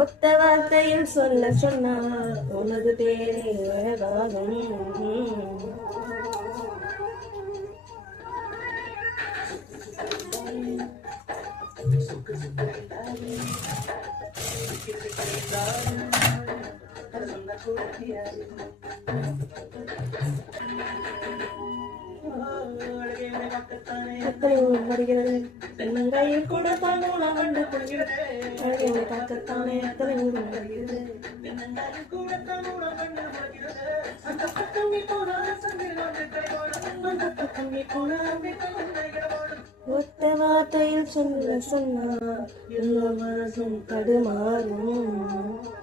ஒத்த வார்த்தையில் சொல்ல சொன்னார் உனது பேரே அழகாகும். வருகிறது தென்னங்கையில் கூட தானூலம் கண்டு கொள்கிறது. அழகை பார்க்கத்தானே எத்தனை ஊரும் வருகிறது. தென்னங்கையில் கூட தானூலம் கண்டு கொள்கிறது. அந்த பக்கம் நீ போனால் அந்த பக்கம் நீ போனால் ஒத்த வார்த்தையில் சொல்ல சொன்னா இந்த மனசும் தடுமாறும்.